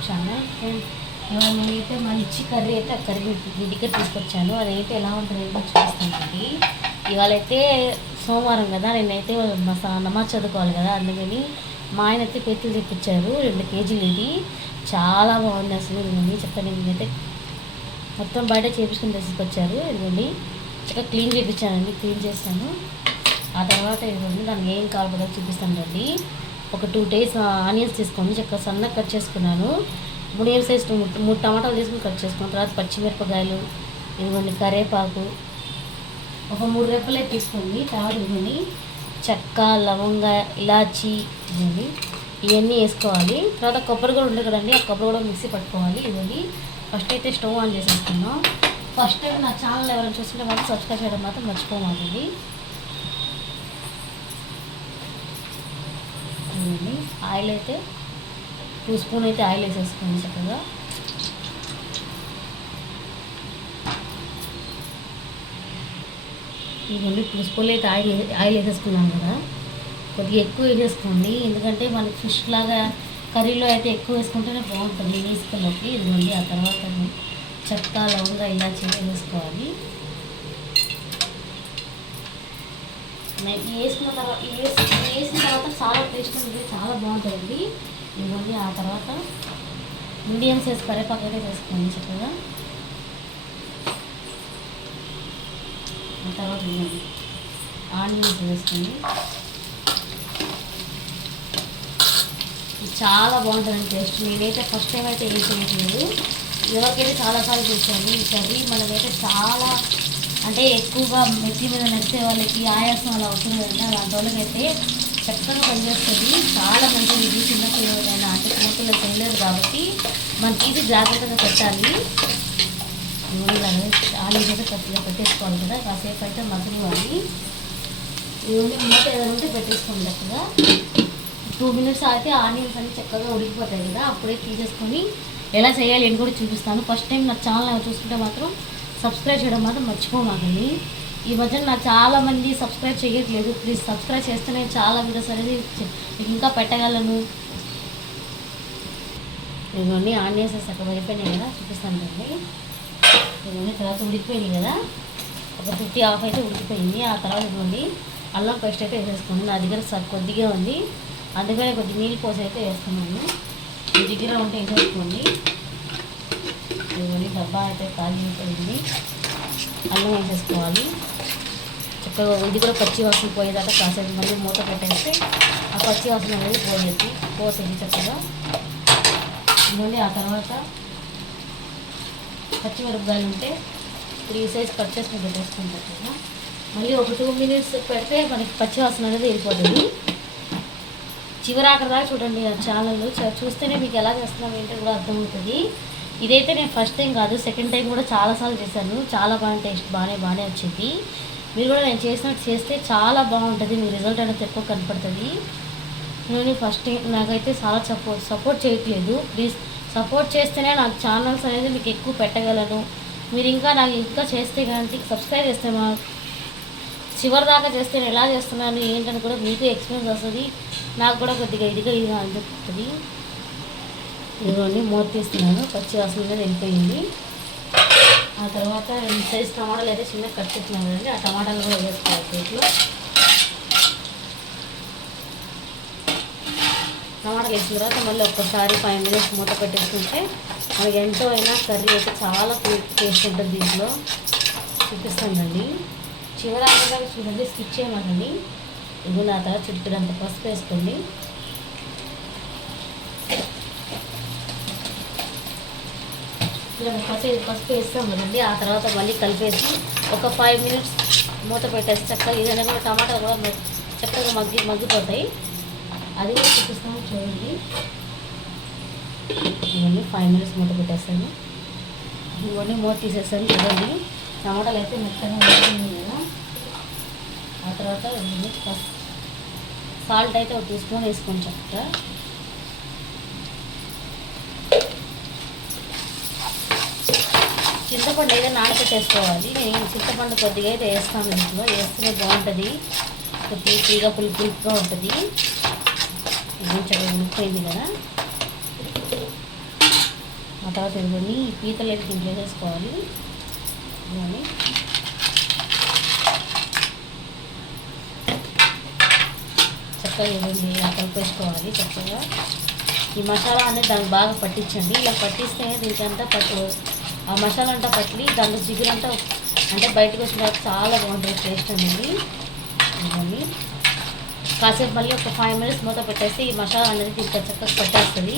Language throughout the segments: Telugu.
YouTube channel. నేనైతే మంచి కర్రీ అయితే ఆ కర్రీ మీ దగ్గర తీసుకొచ్చాను. అదైతే ఎలా ఉంటుంది చూపిస్తానండి. ఇవాళ అయితే సోమవారం కదా, నేనైతే నమాజ్ చదువుకోవాలి కదా, అందుకని మా ఆయన అయితే పెత్తులు తెప్పించారు 2 కేజీలు. ఇది చాలా బాగుంది అసలు. ఇదిగోండి చెప్పండి, నేనైతే మొత్తం బయట చేపించుకుని తీసుకొచ్చారు. ఇదిగోండి చక్కగా క్లీన్ చేయించానండి, క్లీన్ చేస్తాను. ఆ తర్వాత ఇదిగోండి దానికి ఏం కావాలో చూపిస్తాను రండి. ఒక 2 days ఆనియన్స్ తీసుకొని చక్కగా సన్నగా కట్ చేసుకున్నాను. 3 సైజ్ 3 టమాటాలు తీసుకుని కట్ చేసుకున్న తర్వాత పచ్చిమిరపకాయలు, ఇదిగోండి కరివేపాకు, ఒక 3 రెప్పలే తీసుకోండి. తర్వాత ఇదిగోండి చెక్క, లవంగ, ఇలాచి, ఇదిగోండి ఇవన్నీ వేసుకోవాలి. తర్వాత కొబ్బరి కూడా ఉంటుంది కదండి, ఆ కొబ్బరి కూడా మిక్సీ పట్టుకోవాలి. ఇదిగోండి ఫస్ట్ అయితే స్టవ్ ఆన్ చేసేసుకున్నాం. ఫస్ట్ టైం నా ఛానల్ ఎవరైనా చూస్తుంటే మాత్రం సబ్స్క్రైబ్ చేయడం మాత్రం మర్చిపోమాకండి. ఆయిల్ అయితే 2 స్పూన్ అయితే ఆయిల్ వేసేసుకోండి చక్కగా. ఇవన్నీ 2 స్పూన్లు అయితే ఆయిల్ వేసేసుకున్నాను కదా, కొద్దిగా ఎక్కువ వేసేసుకోండి. ఎందుకంటే మనకి ఫిష్ లాగా కర్రీలో అయితే ఎక్కువ వేసుకుంటేనే బాగుంటుంది వేసుకున్నప్పుడు. ఇదిగోండి ఆ తర్వాత చెక్క, లవంగా, ఇలాచి వేసుకోవాలి. వేసిన తర్వాత చాలా టేస్ట్ ఉంటుంది, చాలా బాగుంటుంది. ఇదిగోండి ఆ తర్వాత మీడియం సైజ్ కరివేపాకు అయితే వేసుకోండి చక్కగా. ఆ తర్వాత ఆనియన్స్ వేసుకోండి. చాలా బాగుంటుంది టేస్ట్. నేనైతే ఫస్ట్ టైం అయితే ఏం చేయట్లేదు, ఎవరికైతే చాలాసార్లు చూసాను. ఈ కర్రీ మనకైతే చాలా అంటే ఎక్కువగా మెత్తి మీద నచ్చే వాళ్ళకి, ఆయాసం అలా అవుతుంది కదా, అలాంటి వాళ్ళకైతే చక్కగా పనిచేస్తుంది. చాలా మంచిది. ఇది చిన్నపిల్లలైనా అంటే చిన్నపిల్లలు తినలేదు కాబట్టి మనం తీసి జాగ్రత్తగా పెట్టాలి. ఆనియన్స్ అయితే కొద్దిగా పెట్టేసుకోవాలి కదా, కాసేపు అయితే మగ్గనివ్వాలి. ఇవన్నీ మూత ఏదైనా ఉంటే పెట్టేసుకోండి చక్కగా. 2 minutes అయితే ఆనియన్స్ అన్ని చక్కగా ఉడికిపోతాయి కదా, అప్పుడే తీసేసుకొని ఎలా చేయాలి అని కూడా చూపిస్తాను. ఫస్ట్ టైం నా ఛానల్ చూసుకుంటే మాత్రం సబ్స్క్రైబ్ చేయడం మాత్రం మర్చిపోమాకండి. ఈ మధ్యన నాకు చాలామంది సబ్స్క్రైబ్ చేయట్లేదు. ప్లీజ్ సబ్స్క్రైబ్ చేస్తే నేను చాలా వీడియోస్ అనేది మీకు ఇంకా పెట్టగలను. ఇవన్నీ ఆనియన్స్ చక్కగా అయిపోయినాయి కదా, చూపిస్తాను అండి. ఇవన్నీ తర్వాత ఉడికిపోయినాయి కదా, ఒక 50 అయితే ఉడికిపోయింది. ఆ తర్వాత ఇవ్వండి అల్లం పేస్ట్ అయితే వేసేసుకోండి. నా దగ్గర కొద్దిగా ఉంది, అందుకనే కొద్ది నీళ్ళు పోసి అయితే వేస్తున్నాను. మీ దగ్గర ఉంటే వేసేసుకోండి. ఇవన్నీ డబ్బా అయితే ఖాళీ అయిపోయింది. అల్లం వేసేసుకోవాలి చక్కగా. ఇది కూడా పచ్చి వాసన పోయేదాకా కాసేపు మళ్ళీ మూత పెట్టేస్తే ఆ పచ్చి వాసన అనేది పోతుంది చక్కగా. ఇవన్నీ ఆ తర్వాత పచ్చిమిరపకాయలు ఉంటే 3 సైజ్ కట్ చేసుకుని పెట్టేసుకుంటాం కదా. మళ్ళీ ఒక 2 minutes పెడితే మనకి పచ్చి వాసన అనేది వెళ్ళిపోతుంది. చివరాఖరి దాకా చూడండి ఆ ఛానల్, చూస్తేనే మీకు ఎలా చేస్తున్నాం ఏంటో కూడా అర్థమవుతుంది. ఇదైతే నేను ఫస్ట్ టైం కాదు, సెకండ్ టైం కూడా చాలాసార్లు చేశాను. చాలా బాగా టేస్ట్ బాగానే వచ్చింది. మీరు కూడా నేను చేసినట్టు చేస్తే చాలా బాగుంటుంది, మీ రిజల్ట్ అనేది ఎక్కువ కనపడుతుంది. నేను ఫస్ట్ టైం నాకైతే చాలా సపోర్ట్ చేయట్లేదు. ప్లీజ్ సపోర్ట్ చేస్తేనే నాకు ఛానల్స్ అనేది మీకు ఎక్కువ పెట్టగలను. మీరు ఇంకా నాకు ఇంకా చేస్తే కానీ సబ్స్క్రైబ్ చేస్తే మా చివరి దాకా చేస్తే నేను ఎలా చేస్తున్నాను ఏంటని కూడా మీకు ఎక్స్పీరియన్స్ వస్తుంది, నాకు కూడా కొద్దిగా ఇదిగా అనిపిస్తుంది. ఇదిగోండి మూత తీస్తున్నాను, పచ్చి వాసన మీద వెళ్ళిపోయింది. ఆ తర్వాత 2 సైజ్ టమాటాలు అయితే చిన్నగా కట్ చేస్తున్నాను కదండి, ఆ టమాటాలు కూడా వేసుకోవాలి ప్లేట్లో. టమాటాలు వేసిన తర్వాత మళ్ళీ ఒక్కసారి 5 minutes మూత పెట్టేసుకుంటే మనకి ఎంతో అయినా కర్రీ అయితే చాలా టేస్ట్ ఉంటుంది. దీంట్లో చూపిస్తానండి, చివరిగా చూడండి, స్కిప్ చేయమండి. ఇది నా తర్వాత చిట్టుడంత పసుపు వేసుకోండి. ఇలా పసుపు వేస్తాం కదండి. ఆ తర్వాత మళ్ళీ కలిపేసి ఒక 5 minutes మూత పెట్టేసి చక్కగా ఏదైనా కూడా టమాటాలు కూడా చక్కగా మగ్గిపోతాయి. అది కూడా చూపిస్తాము చూడండి. ఇవన్నీ 5 minutes మూత పెట్టేస్తాను. ఇవన్నీ మూత తీసేస్తాను చూడండి. టమాటాలు అయితే మెత్తగా ఉంటుంది కదా. ఆ తర్వాత సాల్ట్ అయితే ఒక 2 స్పూన్ వేసుకొని చక్కగా. చింతపండు అయితే నానబెట్టేసుకోవాలి. నేను చింతపండు కొద్దిగా అయితే వేస్తాను, ఇంట్లో వేస్తేనే బాగుంటుంది, కొద్దిగా పులుపుగా ఉంటుంది. కొంచెం ఉడికిపోయింది కదా, ఆ తర్వాత ఇవన్నీ ఈ పీతలు అయితే దీంట్లో వేసేసుకోవాలి. ఇవన్నీ చక్కగా ఇవన్నీ ఇలా కలిపేసుకోవాలి. చక్కగా ఈ మసాలా అనేది దానికి బాగా పట్టించండి. ఇలా పట్టిస్తే దీనికంతా ఆ మసాలా అంతా పట్టి దాంట్లో జిగురంతా అంటే బయటకు వచ్చిన తర్వాత చాలా బాగుంటుంది టేస్ట్ అనేది. ఇవన్నీ కాసేపు మళ్ళీ ఒక 5 minutes మూత పెట్టేస్తే ఈ మసాలా అనేది దీనికి చక్కగా పట్టేస్తుంది.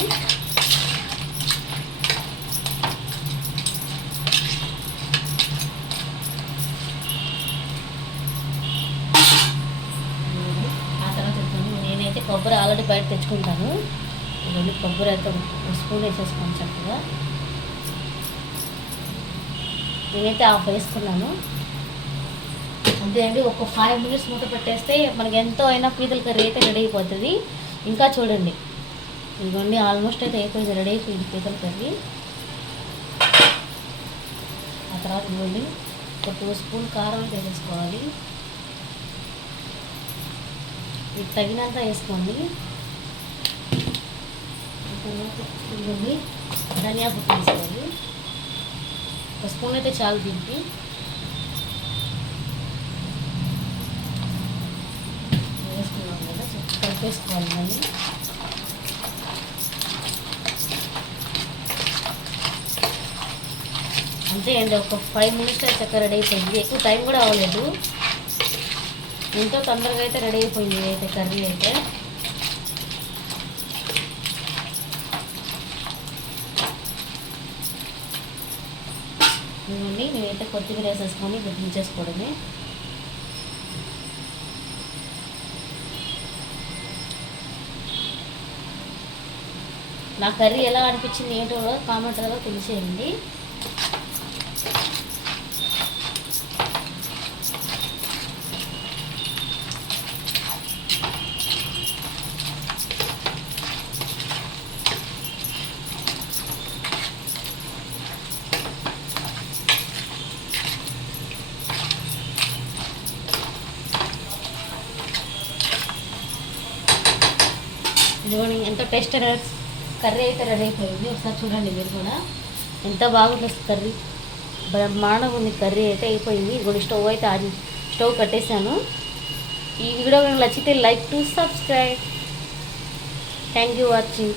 ఆ తర్వాత నేనైతే కొబ్బరి ఆల్రెడీ బయట తెచ్చుకుంటాను. ఇవన్నీ కొబ్బరి అయితే ఒక స్పూన్ వేసేసుకోండి చక్కగా. నేనైతే హాఫ్ వేసుకున్నాను అంతే అండి. ఒక 5 minutes మూత పెట్టేస్తే మనకి ఎంతో అయినా పీతల కర్రీ అయితే రెడీ అయిపోతుంది. ఇంకా చూడండి ఇవన్నీ ఆల్మోస్ట్ అయితే అయిపోయింది, రెడీ అయిపోయింది పీతల కర్రీ. ఆ తర్వాత ఇవ్వండి ఒక 2 స్పూన్ కారం వేసేసుకోవాలి. మీకు తగినంత వేసుకోండి. ఇవ్వండి ధనియా పొట్టు వేసుకోవాలి. ఒక స్పూన్ అయితే చాలు దీనికి. వేసుకున్నాం కదా కలిపేసుకోవాలి. మళ్ళీ అంతే అండి. ఒక 5 minutes అయితే చక్కగా రెడీ అయిపోయింది. ఎక్కువ టైం కూడా అవ్వలేదు, ఎంతో తొందరగా అయితే రెడీ అయిపోయింది అయితే కర్రీ అయితే. ఇవ్వండి నేనైతే కొత్తిమీర వేసేసుకొని దించేసుకోవడమే. నా కర్రీ ఎలా అనిపించింది ఏంటో కామెంట్లో తెలిసేయండి. ఇదిగోండి ఎంత టేస్ట్ అనేది కర్రీ అయితే రెడీ అయిపోయింది. ఒకసారి చూడండి మీరు కూడా ఎంత బాగుంది కర్రీ. బ్రహ్మాండంగా ఉంది కర్రీ అయితే అయిపోయింది. ఇప్పుడు స్టవ్ అయితే స్టవ్ కట్టేశాను. ఈ వీడియో మీకు నచ్చితే like to subscribe. Thank you watching.